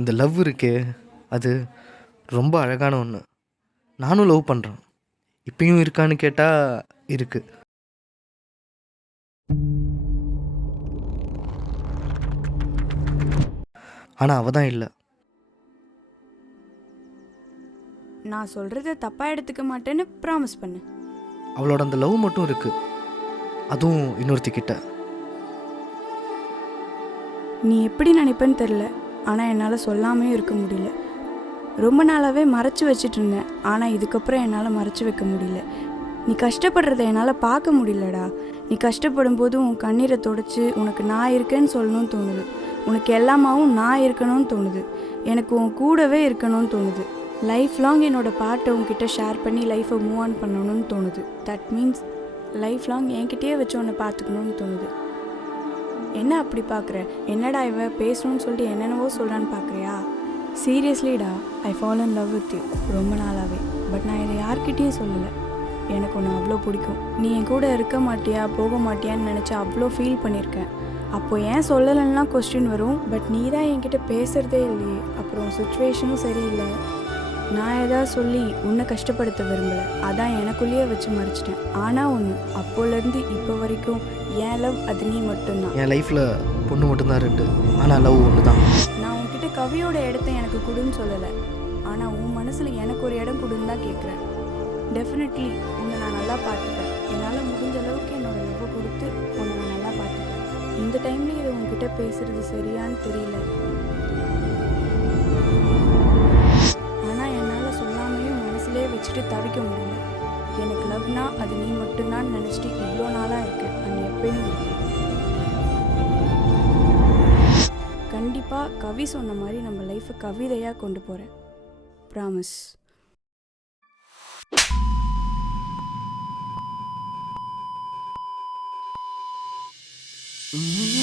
இந்த லவ் இருக்கே, அது ரொம்ப அழகான ஒன்று. நானும் லவ் பண்ணுறேன். இப்பயும் இருக்கான்னு கேட்டால் இருக்கு. ஆனால் அவள் தான் இல்லை. நான் சொல்கிறத தப்பாக எடுத்துக்க மாட்டேன்னு ப்ராமிஸ் பண்ணு. அவளோட அந்த லவ் மட்டும் இருக்குது, அதுவும் இன்னொருத்திக்கிட்ட. நீ எப்படி நினைப்பேன்னு தெரில, ஆனால் என்னால் சொல்லாமே இருக்க முடியல. ரொம்ப நாளாகவே மறைச்சி வச்சிட்டு இருந்தேன், ஆனால் இதுக்கப்புறம் என்னால் மறைச்சி வைக்க முடியல. நீ கஷ்டப்படுறத என்னால் பார்க்க முடியலடா. நீ கஷ்டப்படும் போது உன் கண்ணீரை தொடச்சி உனக்கு நான் இருக்கேன்னு சொல்லணும்னு தோணுது. உனக்கு எல்லாமாவும் நான் இருக்கணும்னு தோணுது. எனக்கு உன் கூடவே இருக்கணும்னு தோணுது. லைஃப் லாங் என்னோடய பாட்டை உன்கிட்ட ஷேர் பண்ணி லைஃப்பை மூவ் ஆன் பண்ணணும்னு தோணுது. தட் மீன்ஸ் லைஃப் லாங் என்கிட்டயே வச்சு உன்னை பார்த்துக்கணும்னு தோணுது. என்ன அப்படி பார்க்குற? என்னடா இவ பேசணும்னு சொல்லிட்டு என்னென்னவோ சொல்கிறான்னு பார்க்குறியா? சீரியஸ்லிடா, I fall in love with you ரொம்ப நாளாகவே. பட் நான் இதை யார்கிட்டையும் சொல்லலை. எனக்கு ஒன்று அவ்வளோ பிடிக்கும். நீ என் கூட இருக்க மாட்டியா, போக மாட்டியான்னு நினச்சா அவ்வளோ ஃபீல் பண்ணியிருக்கேன். அப்போ ஏன் சொல்லலைன்னா கொஸ்டின் வரும். பட் நீ தான் என்கிட்ட பேசுகிறதே இல்லையே, அப்புறம் சுச்சுவேஷனும் சரியில்லை. நான் எதாவது சொல்லி உன்னை கஷ்டப்படுத்த விரும்பலை, அதான் எனக்குள்ளேயே வச்சு மறைச்சிட்டேன். ஆனால் ஒன்று, அப்போலேருந்து இப்போ வரைக்கும் என் லவ் அது நீ மட்டும்தான். என் லைஃப்பில் பொண்ணு மட்டும்தான் ரெண்டு, ஆனால் லவ் ஒன்று தான். நான் உன்கிட்ட கவியோட இடத்த எனக்கு கொடுன்னு சொல்லலை, ஆனால் உன் மனசில் எனக்கு ஒரு இடம் கொடுன்னு தான் கேட்குறேன். டெஃபினெட்லி உன்னை நான் நல்லா பார்த்துப்பேன். என்னால் முடிஞ்ச அளவுக்கு என்னோட லவ்வை கொடுத்து உன்னை நான் நல்லா பார்த்துப்பேன். இந்த டைமில் இதை உன்கிட்ட பேசுகிறது சரியான்னு தெரியல. ஆனால் என்னால் சொல்லாமையும் மனசுலேயே வச்சுட்டு தவிக்க முடியல. எனக்கு லவ்னா அது நீ மட்டும்தான் நினச்சிட்டு இவ்வளோ நாளாக இருக்கேன். அண்ட் எப்பயும் இருக்கேன். கண்டிப்பாக கவி சொன்ன மாதிரி நம்ம லைஃப்பை கவிதையாக கொண்டு போகிறேன். ப்ராமிஸ். Mm-hmm.